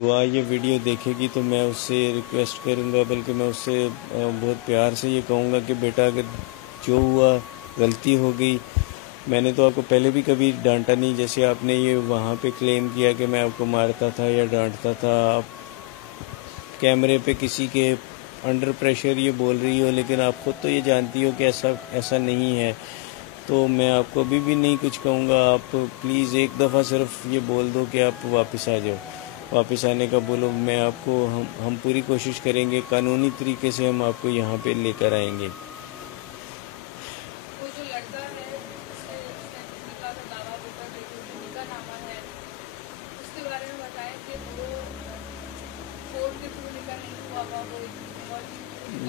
वह ये वीडियो देखेगी तो मैं उससे रिक्वेस्ट करूँगा, बल्कि मैं उससे बहुत प्यार से ये कहूँगा कि बेटा, अगर जो हुआ गलती हो गई, मैंने तो आपको पहले भी कभी डांटा नहीं। जैसे आपने ये वहाँ पे क्लेम किया कि मैं आपको मारता था या डांटता था, आप कैमरे पे किसी के अंडर प्रेशर ये बोल रही हो, लेकिन आप खुद तो ये जानती हो कि ऐसा नहीं है। तो मैं आपको अभी भी नहीं कुछ कहूँगा। आप प्लीज़ एक दफ़ा सिर्फ ये बोल दो कि आप वापस आ जाओ। वापस आने का बोलो। मैं आपको हम पूरी कोशिश करेंगे, कानूनी तरीके से हम आपको यहाँ पे लेकर आएंगे। वो जो लड़का है उससे निकाह का दावा होकर जो निकाहनामा है उसके बारे में बताएं कि वो कोर्ट के थ्रू निकाह नहीं हुआ हुआ वो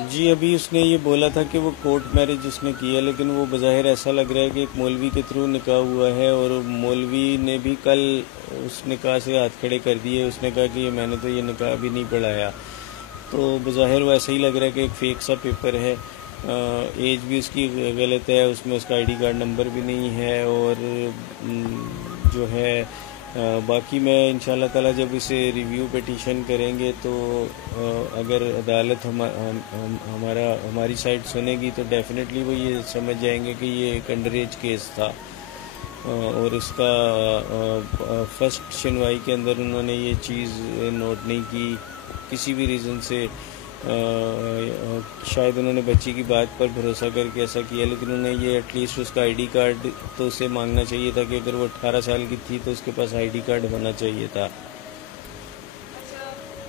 जी, अभी उसने ये बोला था कि वो कोर्ट मैरिज उसने किया, लेकिन वो बज़ाहिर ऐसा लग रहा है कि एक मौलवी के थ्रू निकाह हुआ है, और मौलवी ने भी कल उस निकाह से हाथ खड़े कर दिए। उसने कहा कि मैंने तो ये निकाह भी नहीं पढ़ाया। तो बज़ाहिर वो ऐसा ही लग रहा है कि एक फ़ेक सा पेपर है। एज भी उसकी गलत है, उसमें उसका आईडी कार्ड नंबर भी नहीं है, और जो है बाकी मैं इंशाल्लाह ताला जब इसे रिव्यू पिटीशन करेंगे तो अगर अदालत हमारी साइड सुनेगी तो डेफिनेटली वो ये समझ जाएंगे कि ये एक अंडर एज केस था। और इसका फर्स्ट सुनवाई के अंदर उन्होंने ये चीज़ नोट नहीं की किसी भी रीज़न से। शायद उन्होंने बच्ची की बात पर भरोसा करके ऐसा किया, लेकिन उन्हें ये एटलीस्ट उसका आईडी कार्ड तो उसे मांगना चाहिए था कि अगर वो 18 साल की थी तो उसके पास आईडी कार्ड होना चाहिए था। अच्छा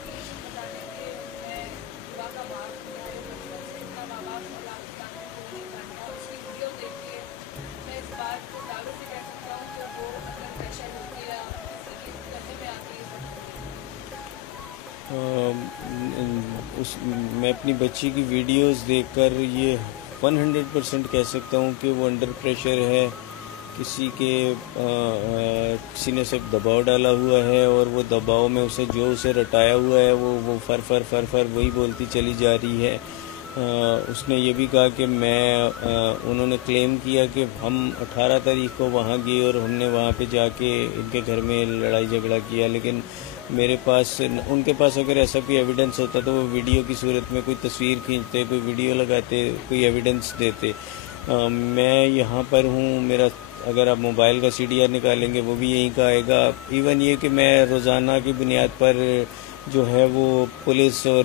प्लीज बता दें कि मैं युवा का बात तुम्हारे बचपन से इतना माँ बाप औलाद बताने को नहीं करता उसकी वीडियो देख के मैं इस बात को दावे से कह सकता हूँ कि वो अगर प्रेशर होती है या किसी की करने में आती है मैं अपनी बच्ची की वीडियोस देखकर ये 100% कह सकता हूँ कि वो अंडर प्रेशर है। किसी ने सब दबाव डाला हुआ है, और वो दबाव में उसे रटाया हुआ है वो फर फर फर फर वही बोलती चली जा रही है। उसने ये भी कहा कि उन्होंने क्लेम किया कि हम 18 तारीख को वहाँ गए और हमने वहाँ पे जाके इनके घर में लड़ाई झगड़ा किया, लेकिन उनके पास अगर ऐसा कोई एविडेंस होता तो वो वीडियो की सूरत में कोई तस्वीर खींचते, कोई वीडियो लगाते, कोई एविडेंस देते। मैं यहाँ पर हूँ, मेरा अगर आप मोबाइल का सीडीआर निकालेंगे वो भी यहीं का आएगा। इवन ये कि मैं रोज़ाना की बुनियाद पर जो है वो पुलिस और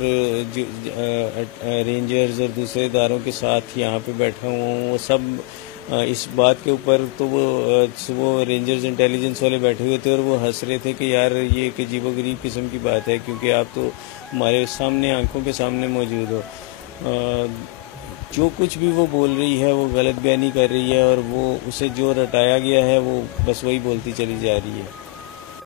रेंजर्स और दूसरे इदारों के साथ यहाँ पे बैठा हुआ हूँ। वो सब इस बात के ऊपर तो वो रेंजर्स इंटेलिजेंस वाले बैठे हुए थे और वो हंस रहे थे कि यार ये एक अजीबोगरीब किस्म की बात है, क्योंकि आप तो हमारे सामने आंखों के सामने मौजूद हो। जो कुछ भी वो बोल रही है वो गलत बयानी कर रही है, और वो उसे जो रटाया गया है वो बस वही बोलती चली जा रही है।